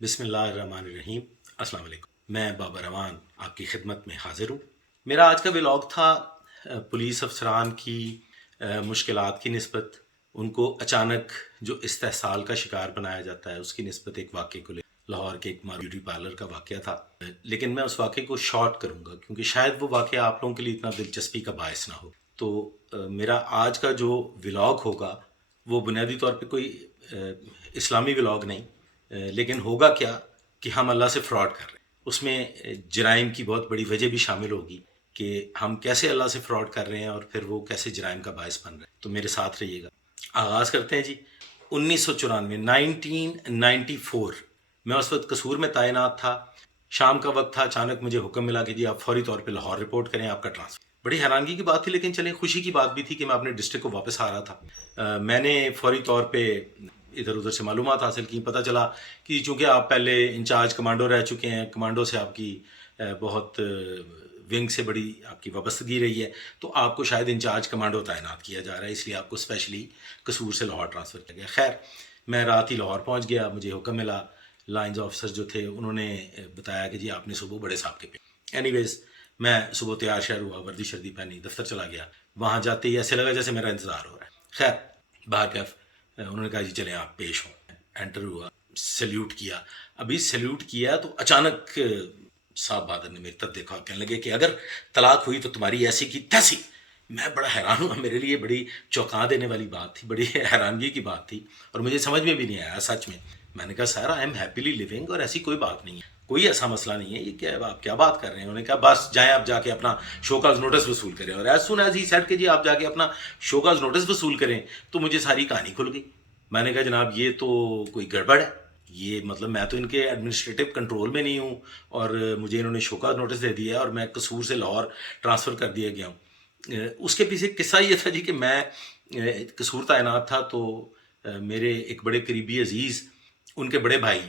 بسم اللہ الرحمن الرحیم۔ السلام علیکم، میں بابا روان آپ کی خدمت میں حاضر ہوں۔ میرا آج کا ولاگ تھا پولیس افسران کی مشکلات کی نسبت، ان کو اچانک جو استحصال کا شکار بنایا جاتا ہے اس کی نسبت ایک واقعے کو لے، لاہور کے ایک بیوٹی پارلر کا واقعہ تھا، لیکن میں اس واقعے کو شارٹ کروں گا کیونکہ شاید وہ واقعہ آپ لوگوں کے لیے اتنا دلچسپی کا باعث نہ ہو۔ تو میرا آج کا جو ولاگ ہوگا وہ بنیادی طور پہ کوئی اسلامی ولاگ نہیں، لیکن ہوگا کیا کہ ہم اللہ سے فراڈ کر رہے ہیں۔ اس میں جرائم کی بہت بڑی وجہ بھی شامل ہوگی کہ ہم کیسے اللہ سے فراڈ کر رہے ہیں اور پھر وہ کیسے جرائم کا باعث بن رہے ہیں۔ تو میرے ساتھ رہیے گا۔ آغاز کرتے ہیں جی۔ 1994 میں اس وقت قصور میں تعینات تھا، شام کا وقت تھا، اچانک مجھے حکم ملا کہ جی آپ فوری طور پہ لاہور رپورٹ کریں، آپ کا ٹرانسفر۔ بڑی حیرانگی کی بات تھی، لیکن چلیں خوشی کی بات بھی تھی کہ میں اپنے ڈسٹرکٹ کو واپس آ رہا تھا۔ میں نے فوری طور پہ ادھر ادھر سے معلومات حاصل کی، پتہ چلا کہ چونکہ آپ پہلے انچارج کمانڈو رہ چکے ہیں، کمانڈو سے آپ کی بہت ونگ سے بڑی آپ کی وابستگی رہی ہے، تو آپ کو شاید انچارج کمانڈو تعینات کیا جا رہا ہے، اس لیے آپ کو اسپیشلی قصور سے لاہور ٹرانسفر کیا گیا۔ خیر میں رات ہی لاہور پہنچ گیا، مجھے حکم ملا، لائنز آفیسر جو تھے انہوں نے بتایا کہ جی آپ نے صبح بڑے صاحب کے پہ۔ اینی ویز میں صبح تیار شہر ہوا، وردی شردی پہنی، دفتر چلا گیا۔ وہاں جاتے ہی ایسے لگا جیسے میرا انتظار ہو رہا ہے۔ خیر باہر کیف انہوں نے کہا جی چلیں آپ پیش ہوں۔ انٹر ہوا، سیلیوٹ کیا۔ ابھی سیلیوٹ کیا تو اچانک صاحب بہادر نے میری طرف دیکھا اور کہنے لگے کہ اگر طلاق ہوئی تو تمہاری ایسی کی تیسی۔ میں بڑا حیران ہوا، میرے لیے بڑی چونکا دینے والی بات تھی، بڑی حیرانگی کی بات تھی اور مجھے سمجھ میں بھی نہیں آیا سچ میں نے کہا سر آئی ایم ہیپیلی لیونگ اور ایسی کوئی بات نہیں ہے، کوئی ایسا مسئلہ نہیں ہے، یہ کیا آپ کیا بات کر رہے ہیں؟ انہوں نے کہا بس جائیں آپ جا کے اپنا شو کاز نوٹس وصول کریں، اور as soon as he said کہ جی آپ جا کے اپنا شو کاز نوٹس وصول کریں تو مجھے ساری کہانی کھل گئی۔ میں نے کہا جناب یہ تو کوئی گڑبڑ ہے، یہ مطلب میں تو ان کے ایڈمنسٹریٹو کنٹرول میں نہیں ہوں اور مجھے انہوں نے شوکاز نوٹس دے دیا ہے اور میں قصور سے لاہور ٹرانسفر کر دیا گیا ہوں۔ اس کے پیچھے قصہ یہ تھا جی کہ میں قصور تعینات تھا تو میرے ایک بڑے قریبی عزیز، ان کے بڑے بھائی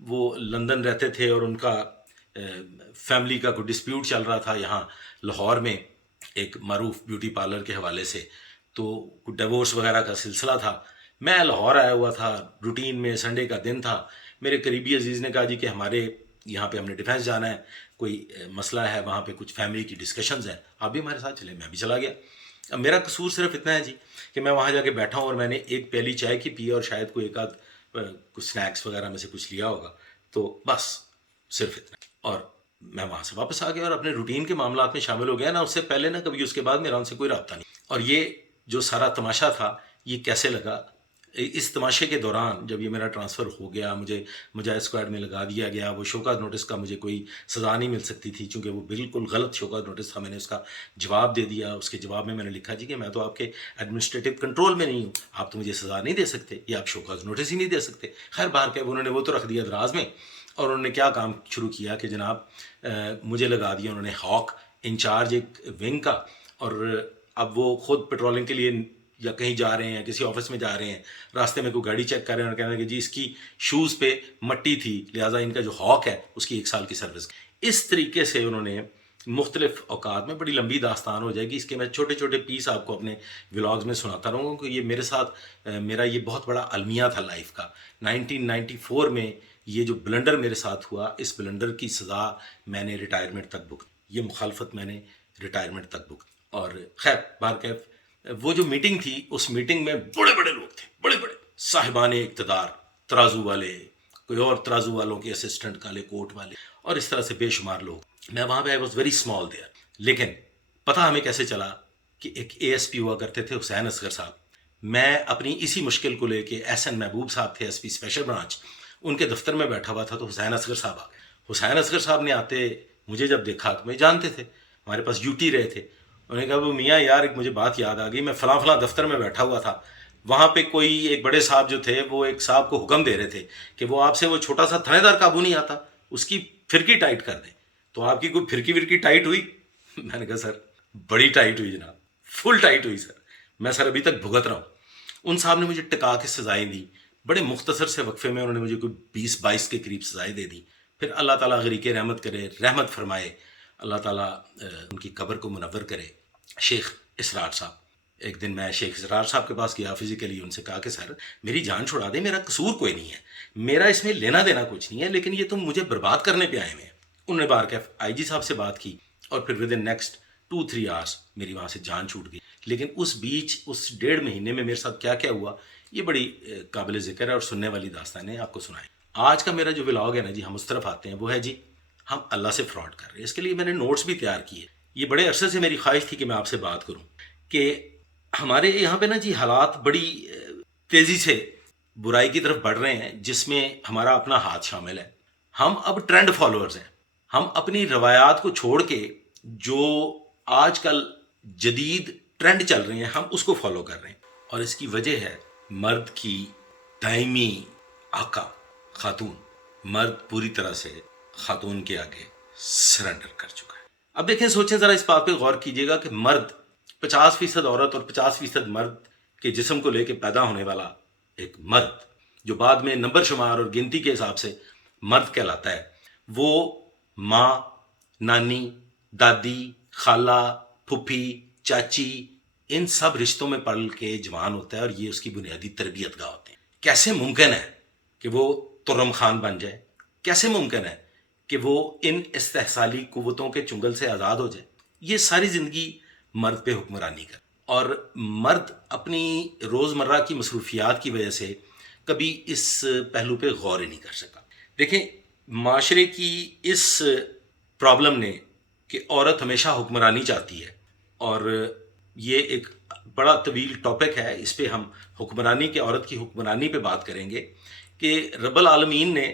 وہ لندن رہتے تھے اور ان کا فیملی کا کوئی ڈسپیوٹ چل رہا تھا یہاں لاہور میں ایک معروف بیوٹی پارلر کے حوالے سے، تو کوئی ڈیورس وغیرہ کا سلسلہ تھا۔ میں لاہور آیا ہوا تھا، روٹین میں سنڈے کا دن تھا۔ میرے قریبی عزیز نے کہا جی کہ ہمارے یہاں پہ ہم نے ڈیفینس جانا ہے، کوئی مسئلہ ہے وہاں پہ، کچھ فیملی کی ڈسکشنز ہیں، آپ بھی ہمارے ساتھ چلیں۔ میں بھی چلا گیا۔ اب میرا قصور صرف اتنا ہے جی کہ میں وہاں جا کے بیٹھا ہوں اور میں نے ایک پیالی چائے کی پی اور شاید کوئی ایک آدھ کچھ سنیکس وغیرہ میں سے کچھ لیا ہوگا، تو بس صرف اتنا۔ اور میں وہاں سے واپس آ گیا اور اپنے روٹین کے معاملات میں شامل ہو گیا، نہ اس سے پہلے نہ کبھی اس کے بعد میرا ان سے کوئی رابطہ نہیں۔ اور یہ جو سارا تماشا تھا یہ کیسے لگا، اس تماشے کے دوران جب یہ میرا ٹرانسفر ہو گیا، مجھے اسکواڈ میں لگا دیا گیا، وہ شوکاز نوٹس کا مجھے کوئی سزا نہیں مل سکتی تھی چونکہ وہ بالکل غلط شوکاز نوٹس تھا۔ میں نے اس کا جواب دے دیا، اس کے جواب میں نے لکھا جی کہ میں تو آپ کے ایڈمنسٹریٹو کنٹرول میں نہیں ہوں، آپ تو مجھے سزا نہیں دے سکتے یا آپ شوکاز نوٹس ہی نہیں دے سکتے۔ خیر باہر کہ انہوں نے وہ تو رکھ دیا دراز میں، اور انہوں نے کیا کام شروع کیا کہ جناب مجھے لگا دیا انہوں نے ہاک انچارج ایک ونگ کا، اور اب وہ خود پیٹرولنگ کے لیے یا کہیں جا رہے ہیں، کسی آفس میں جا رہے ہیں، راستے میں کوئی گاڑی چیک کر رہے ہیں اور کہنے لگے جی اس کی شوز پہ مٹی تھی لہٰذا ان کا جو ہاک ہے اس کی 1 سال کی سروس۔ اس طریقے سے انہوں نے مختلف اوقات میں، بڑی لمبی داستان ہو جائے گی، اس کے میں چھوٹے چھوٹے پیس آپ کو اپنے ولاگز میں سناتا رہوں گا کہ یہ میرے ساتھ میرا یہ بہت بڑا المیہ تھا لائف کا۔ 1994 میں یہ جو بلنڈر میرے ساتھ ہوا، اس بلنڈر کی سزا میں نے ریٹائرمنٹ تک بک، یہ مخالفت میں نے ریٹائرمنٹ تک بک۔ اور خیر بہرکیف وہ جو میٹنگ تھی، اس میٹنگ میں بڑے بڑے لوگ تھے، بڑے بڑے صاحبان اقتدار، ترازو والے، کوئی اور ترازو والوں کے اسسٹنٹ کالے کوٹ والے، اور اس طرح سے بے شمار لوگ۔ میں وہاں پہ I was very small there, لیکن پتہ ہمیں کیسے چلا کہ ایک اے ایس پی ہوا کرتے تھے حسین اصغر صاحب، میں اپنی اسی مشکل کو لے کے، ایس این محبوب صاحب تھے ایس پی اسپیشل برانچ، ان کے دفتر میں بیٹھا ہوا تھا تو حسین اصغر صاحب آ گئے۔ حسین اصغر صاحب نے آتے مجھے جب دیکھا تو مجھے جانتے تھے، ہمارے پاس ڈیوٹی رہے تھے۔ انہوں نے کہا وہ میاں یار ایک مجھے بات یاد آ گئی، میں فلاں فلاں دفتر میں بیٹھا ہوا تھا، وہاں پہ کوئی ایک بڑے صاحب جو تھے وہ ایک صاحب کو حکم دے رہے تھے کہ وہ آپ سے وہ چھوٹا سا تھنے دار قابو نہیں آتا اس کی پھرکی ٹائٹ کر دیں، تو آپ کی کوئی پھرکی ورکی ٹائٹ ہوئی؟ میں نے کہا سر بڑی ٹائٹ ہوئی جناب، فل ٹائٹ ہوئی سر، میں سر ابھی تک بھگت رہا ہوں۔ ان صاحب نے مجھے ٹکا کے سزائیں دی، بڑے مختصر سے وقفے میں انہوں نے مجھے کوئی 20-22 کے قریب سزائیں دے دی۔ پھر اللہ تعالیٰ غریق رحمت کرے، رحمت فرمائے، اللہ تعالیٰ ان کی قبر کو منور کرے، شیخ اسرار صاحب ایک دن میں شیخ اسرار صاحب کے پاس گیا فزیکلی، ان سے کہا کہ سر میری جان چھڑا دیں، میرا قصور کوئی نہیں ہے، میرا اس میں لینا دینا کچھ نہیں ہے، لیکن یہ تم مجھے برباد کرنے پہ آئے ہوئے ہیں۔ انہوں نے بار کے آئی جی صاحب سے بات کی اور پھر ود ان نیکسٹ 2-3 آورس میری وہاں سے جان چھوٹ گئی۔ لیکن اس بیچ اس 1.5 مہینے میں میرے ساتھ کیا کیا ہوا یہ بڑی قابل ذکر ہے اور سننے والی داستانیں آپ کو سنائیں۔ آج کا میرا جو ولاگ ہے نا جی، ہم اس طرف آتے ہیں، وہ ہے جی ہم اللہ سے فراڈ کر رہے ہیں۔ اس کے لیے میں نے نوٹس بھی تیار کیے۔ یہ بڑے عرصے سے میری خواہش تھی کہ میں آپ سے بات کروں کہ ہمارے یہاں پہ نا جی حالات بڑی تیزی سے برائی کی طرف بڑھ رہے ہیں، جس میں ہمارا اپنا ہاتھ شامل ہے۔ ہم اب ٹرینڈ فالوورز ہیں، ہم اپنی روایات کو چھوڑ کے جو آج کل جدید ٹرینڈ چل رہے ہیں ہم اس کو فالو کر رہے ہیں، اور اس کی وجہ ہے مرد کی دائمی آقا خاتون۔ مرد پوری طرح سے خاتون کے آگے سرنڈر کر چکا ہے۔ اب دیکھیں، سوچیں ذرا، اس بات پہ غور کیجئے گا کہ مرد 50% عورت اور 50% مرد کے جسم کو لے کے پیدا ہونے والا ایک مرد، جو بعد میں نمبر شمار اور گنتی کے حساب سے مرد کہلاتا ہے، وہ ماں، نانی، دادی، خالہ، پھپھی، چاچی، ان سب رشتوں میں پل کے جوان ہوتا ہے، اور یہ اس کی بنیادی تربیت گاہ ہوتے ہیں۔ کیسے ممکن ہے کہ وہ ترم خان بن جائے؟ کیسے ممکن ہے کہ وہ ان استحصالی قوتوں کے چنگل سے آزاد ہو جائے؟ یہ ساری زندگی مرد پہ حکمرانی کر، اور مرد اپنی روزمرہ کی مصروفیات کی وجہ سے کبھی اس پہلو پہ غور ہی نہیں کر سکا۔ دیکھیں، معاشرے کی اس پرابلم نے کہ عورت ہمیشہ حکمرانی چاہتی ہے، اور یہ ایک بڑا طویل ٹاپک ہے، اس پہ ہم حکمرانی کے، عورت کی حکمرانی پہ بات کریں گے کہ رب العالمین نے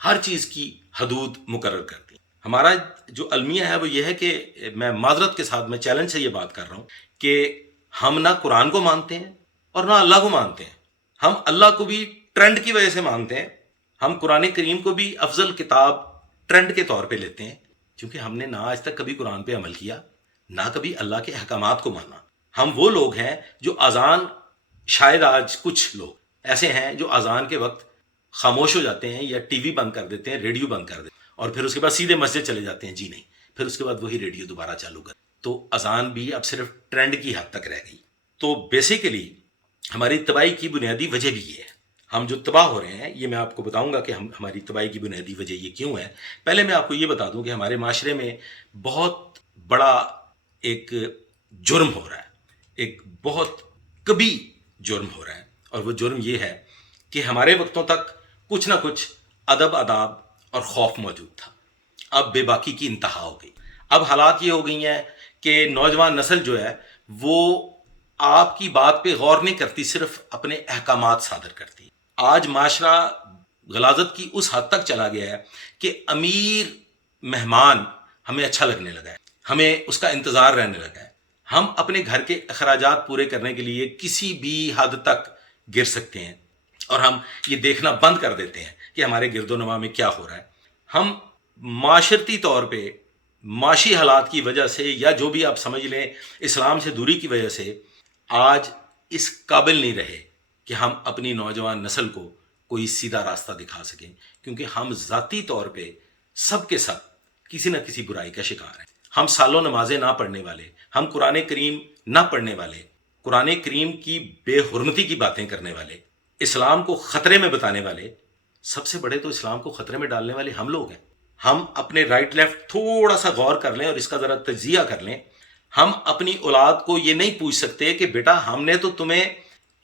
ہر چیز کی حدود مقرر کر دی۔ ہمارا جو المیہ ہے وہ یہ ہے کہ میں معذرت کے ساتھ، میں چیلنج سے یہ بات کر رہا ہوں کہ ہم نہ قرآن کو مانتے ہیں اور نہ اللہ کو مانتے ہیں۔ ہم اللہ کو بھی ٹرینڈ کی وجہ سے مانتے ہیں، ہم قرآن کریم کو بھی افضل کتاب ٹرینڈ کے طور پہ لیتے ہیں، کیونکہ ہم نے نہ آج تک کبھی قرآن پہ عمل کیا، نہ کبھی اللہ کے احکامات کو مانا۔ ہم وہ لوگ ہیں جو اذان، شاید آج کچھ لوگ ایسے ہیں جو اذان کے وقت خاموش ہو جاتے ہیں یا ٹی وی بند کر دیتے ہیں، ریڈیو بند کر دیتے ہیں، اور پھر اس کے بعد سیدھے مسجد چلے جاتے ہیں۔ جی نہیں، پھر اس کے بعد وہی ریڈیو دوبارہ چالو کر۔ تو اذان بھی اب صرف ٹرینڈ کی حد تک رہ گئی۔ تو بیسیکلی ہماری تباہی کی بنیادی وجہ بھی یہ ہے۔ ہم جو تباہ ہو رہے ہیں، یہ میں آپ کو بتاؤں گا کہ ہماری تباہی کی بنیادی وجہ یہ کیوں ہے۔ پہلے میں آپ کو یہ بتا دوں کہ ہمارے معاشرے میں بہت بڑا ایک جرم ہو رہا ہے، ایک بہت کبھی جرم ہو رہا ہے، اور وہ جرم یہ ہے کہ ہمارے وقتوں تک کچھ نہ کچھ ادب، آداب اور خوف موجود تھا۔ اب بے باکی کی انتہا ہو گئی۔ اب حالات یہ ہو گئی ہیں کہ نوجوان نسل جو ہے وہ آپ کی بات پہ غور نہیں کرتی، صرف اپنے احکامات صادر کرتی۔ آج معاشرہ غلاظت کی اس حد تک چلا گیا ہے کہ امیر مہمان ہمیں اچھا لگنے لگا ہے، ہمیں اس کا انتظار رہنے لگا ہے۔ ہم اپنے گھر کے اخراجات پورے کرنے کے لیے کسی بھی حد تک گر سکتے ہیں، اور ہم یہ دیکھنا بند کر دیتے ہیں کہ ہمارے گرد و نواح میں کیا ہو رہا ہے۔ ہم معاشرتی طور پہ معاشی حالات کی وجہ سے، یا جو بھی آپ سمجھ لیں اسلام سے دوری کی وجہ سے، آج اس قابل نہیں رہے کہ ہم اپنی نوجوان نسل کو کوئی سیدھا راستہ دکھا سکیں، کیونکہ ہم ذاتی طور پہ سب کے سب کسی نہ کسی برائی کا شکار ہیں۔ ہم سالوں نمازیں نہ پڑھنے والے، ہم قرآن کریم نہ پڑھنے والے، قرآن کریم کی بے حرمتی کی باتیں کرنے والے، اسلام کو خطرے میں بتانے والے، سب سے بڑے تو اسلام کو خطرے میں ڈالنے والے ہم لوگ ہیں۔ ہم اپنے رائٹ لیفٹ تھوڑا سا غور کر لیں اور اس کا ذرا تجزیہ کر لیں۔ ہم اپنی اولاد کو یہ نہیں پوچھ سکتے کہ بیٹا ہم نے تو تمہیں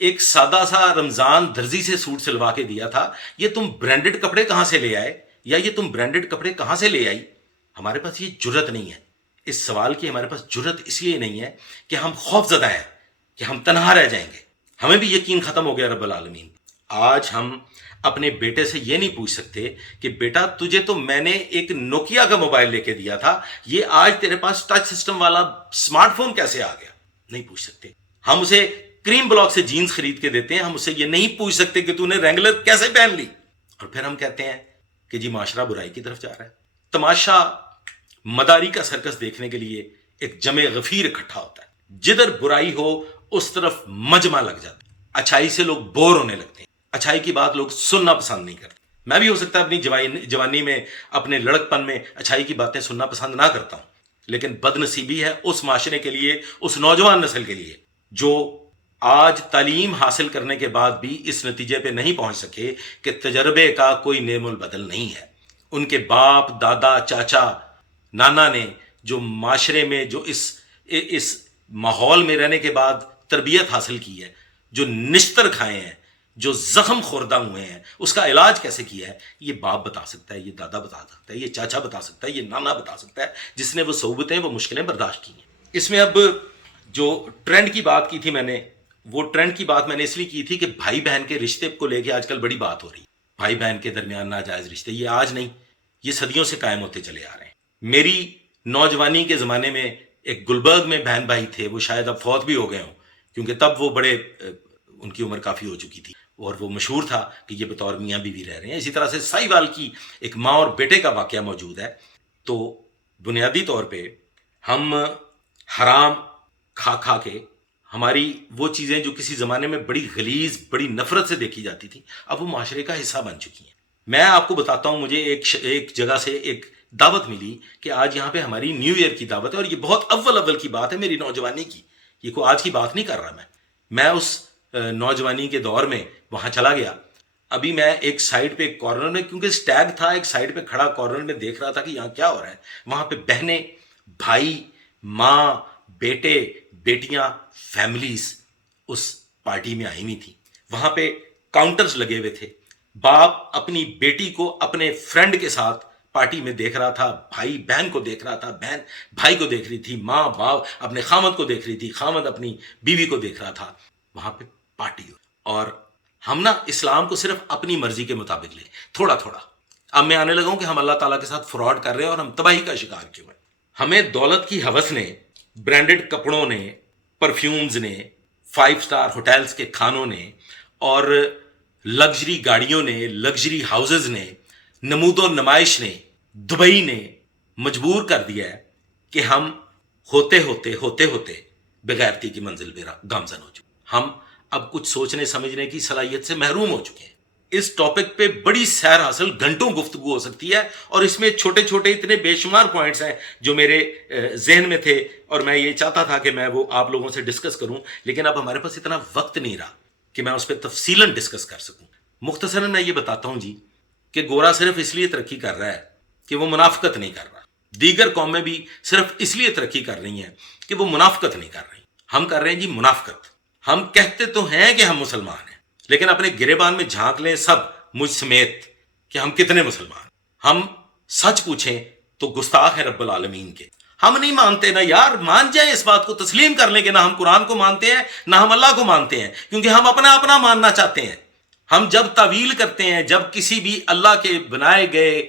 ایک سادہ سا رمضان درزی سے سوٹ سلوا کے دیا تھا، یہ تم برانڈڈ کپڑے کہاں سے لے آئے، یا یہ تم برانڈڈ کپڑے کہاں سے لے آئی؟ ہمارے پاس یہ جرت نہیں ہے۔ اس سوال کی ہمارے پاس جرت اس لیے نہیں ہے کہ ہم خوف زدہ ہیں کہ ہم تنہا رہ جائیں گے۔ ہمیں بھی یقین ختم ہو گیا رب العالمین۔ آج ہم اپنے بیٹے سے یہ نہیں پوچھ سکتے کہ بیٹا تجھے تو میں نے ایک نوکیا کا موبائل لے کے دیا تھا، یہ آج تیرے پاس ٹچ سسٹم والا سمارٹ فون کیسے آ گیا؟ نہیں پوچھ سکتے۔ ہم اسے کریم بلاک سے جینز خرید کے دیتے ہیں، ہم اسے یہ نہیں پوچھ سکتے کہ تو نے رینگلر کیسے پہن لی، اور پھر ہم کہتے ہیں کہ جی معاشرہ برائی کی طرف جا رہا ہے۔ تماشا مداری کا سرکس دیکھنے کے لیے ایک جمع غفیر اکٹھا ہوتا ہے، جدھر برائی ہو اس طرف مجمع لگ جاتا ہے، اچھائی سے لوگ بور ہونے لگتے ہیں، اچھائی کی بات لوگ سننا پسند نہیں کرتے۔ میں بھی ہو سکتا ہے اپنی جوانی میں، اپنے لڑک پن میں اچھائی کی باتیں سننا پسند نہ کرتا ہوں، لیکن بد نصیبی ہے اس معاشرے کے لیے، اس نوجوان نسل کے لیے جو آج تعلیم حاصل کرنے کے بعد بھی اس نتیجے پہ نہیں پہنچ سکے کہ تجربے کا کوئی نعم البدل نہیں ہے. ان کے باپ دادا چاچا نانا نے جو معاشرے میں جو اس ماحول میں رہنے کے بعد تربیت حاصل کی ہے، جو نشتر کھائے ہیں، جو زخم خوردہ ہوئے ہیں، اس کا علاج کیسے کیا ہے، یہ باپ بتا سکتا ہے، یہ دادا بتا سکتا ہے، یہ چاچا بتا سکتا ہے، یہ نانا بتا سکتا ہے، جس نے وہ صعوبتیں وہ مشکلیں برداشت کی ہیں. اس میں اب جو ٹرینڈ کی بات کی تھی میں نے، وہ ٹرینڈ کی بات میں نے اس لیے کی تھی کہ بھائی بہن کے رشتے کو لے کے آج کل بڑی بات ہو رہی ہے. بھائی بہن کے درمیان ناجائز رشتے، یہ آج نہیں، یہ صدیوں سے قائم ہوتے چلے آ رہے ہیں. میری نوجوانی کے زمانے میں ایک گلبرگ میں بہن بھائی تھے، وہ شاید اب فوت بھی ہو گئے ہوں، کیونکہ تب وہ بڑے ان کی عمر کافی ہو چکی تھی اور وہ مشہور تھا کہ یہ بطور میاں بیوی رہ رہے ہیں. اسی طرح سے ساہیوال کی ایک ماں اور بیٹے کا واقعہ موجود ہے. تو بنیادی طور پہ ہم حرام کھا کھا کے ہماری وہ چیزیں جو کسی زمانے میں بڑی غلیظ بڑی نفرت سے دیکھی جاتی تھی، اب وہ معاشرے کا حصہ بن چکی ہیں. میں آپ کو بتاتا ہوں، مجھے ایک جگہ سے ایک دعوت ملی کہ آج یہاں پہ ہماری نیو ایئر کی دعوت ہے، اور یہ بہت اول کی بات ہے میری نوجوانی کی، یہ کوئی آج کی بات نہیں کر رہا. میں اس نوجوانی کے دور میں وہاں چلا گیا. ابھی میں ایک سائڈ پہ کارنر میں، کیونکہ اسٹیگ تھا، ایک سائڈ پہ کھڑا کارنر میں دیکھ رہا تھا کہ یہاں کیا ہو رہا ہے. وہاں پہ بہنیں، بھائی، ماں، بیٹے، بیٹیاں، فیملیز اس پارٹی میں آئی ہوئی تھی. وہاں پہ کاؤنٹرز لگے ہوئے تھے. باپ اپنی بیٹی کو اپنے فرینڈ کے ساتھ پارٹی میں دیکھ رہا تھا، بھائی بہن کو دیکھ رہا تھا، بہن بھائی کو دیکھ رہی تھی، ماں باپ اپنے خامد کو دیکھ رہی تھی، خامد اپنی بیوی کو دیکھ رہا تھا. وہاں پہ پارٹی ہو، اور ہم نا اسلام کو صرف اپنی مرضی کے مطابق لیں تھوڑا تھوڑا. اب میں آنے لگا ہوں کہ ہم اللہ تعالیٰ کے ساتھ فراڈ کر رہے ہیں اور ہم تباہی کا شکار کیوں ہیں. ہمیں دولت کی ہوس نے، برانڈڈ کپڑوں نے، پرفیومز نے، 5 اسٹار ہوٹلز کے کھانوں نے، اور لگژری گاڑیوں نے، لگژری ہاؤسز نے، نمود و نمائش نے، دبئی نے مجبور کر دیا ہے کہ ہم ہوتے ہوتے بغیرتی کی منزل پہ گامزن ہو چکے. ہم اب کچھ سوچنے سمجھنے کی صلاحیت سے محروم ہو چکے ہیں. اس ٹاپک پہ بڑی سیر حاصل گھنٹوں گفتگو ہو سکتی ہے، اور اس میں چھوٹے چھوٹے اتنے بے شمار پوائنٹس ہیں جو میرے ذہن میں تھے، اور میں یہ چاہتا تھا کہ میں وہ آپ لوگوں سے ڈسکس کروں، لیکن اب ہمارے پاس اتنا وقت نہیں رہا کہ میں اس پہ تفصیلاً ڈسکس کر سکوں. مختصراً میں یہ بتاتا ہوں جی کہ گورا صرف اس لیے ترقی کر رہا ہے کہ وہ منافقت نہیں کر رہا. دیگر قومیں بھی صرف اس لیے ترقی کر رہی ہیں کہ وہ منافقت نہیں کر رہی. ہم کر رہے ہیں جی منافقت. ہم کہتے تو ہیں کہ ہم مسلمان ہیں، لیکن اپنے گریبان میں جھانک لیں سب، مجھ سمیت، کہ ہم کتنے مسلمان. ہم سچ پوچھیں تو گستاخ ہیں رب العالمین کے. ہم نہیں مانتے نا یار، مان جائیں، اس بات کو تسلیم کر لیں کہ نہ ہم قرآن کو مانتے ہیں نہ ہم اللہ کو مانتے ہیں، کیونکہ ہم اپنا ماننا چاہتے ہیں. ہم جب تعویل کرتے ہیں، جب کسی بھی اللہ کے بنائے گئے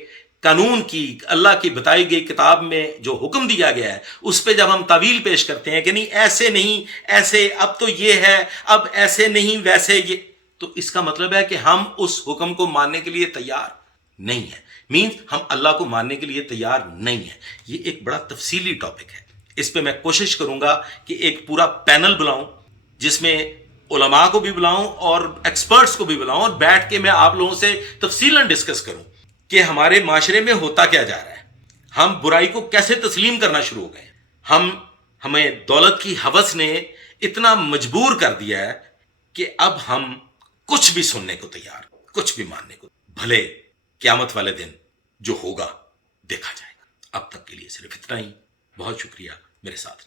قانون کی، اللہ کی بتائی گئی کتاب میں جو حکم دیا گیا ہے، اس پہ جب ہم تعویل پیش کرتے ہیں کہ نہیں ایسے نہیں، ایسے، اب تو یہ ہے، اب ایسے نہیں ویسے یہ، تو اس کا مطلب ہے کہ ہم اس حکم کو ماننے کے لیے تیار نہیں ہیں. مینز ہم اللہ کو ماننے کے لیے تیار نہیں ہیں. یہ ایک بڑا تفصیلی ٹاپک ہے. اس پہ میں کوشش کروں گا کہ ایک پورا پینل بلاؤں، جس میں علماء کو بھی بلاؤں اور ایکسپرٹس کو بھی بلاؤں، اور بیٹھ کے میں آپ لوگوں سے تفصیلاً ڈسکس کروں کہ ہمارے معاشرے میں ہوتا کیا جا رہا ہے. ہم برائی کو کیسے تسلیم کرنا شروع ہو گئے. ہمیں دولت کی ہوس نے اتنا مجبور کر دیا ہے کہ اب ہم کچھ بھی سننے کو تیار، کچھ بھی ماننے کو. بھلے قیامت والے دن جو ہوگا دیکھا جائے گا. اب تک کے لیے صرف اتنا ہی. بہت شکریہ میرے ساتھ رہے.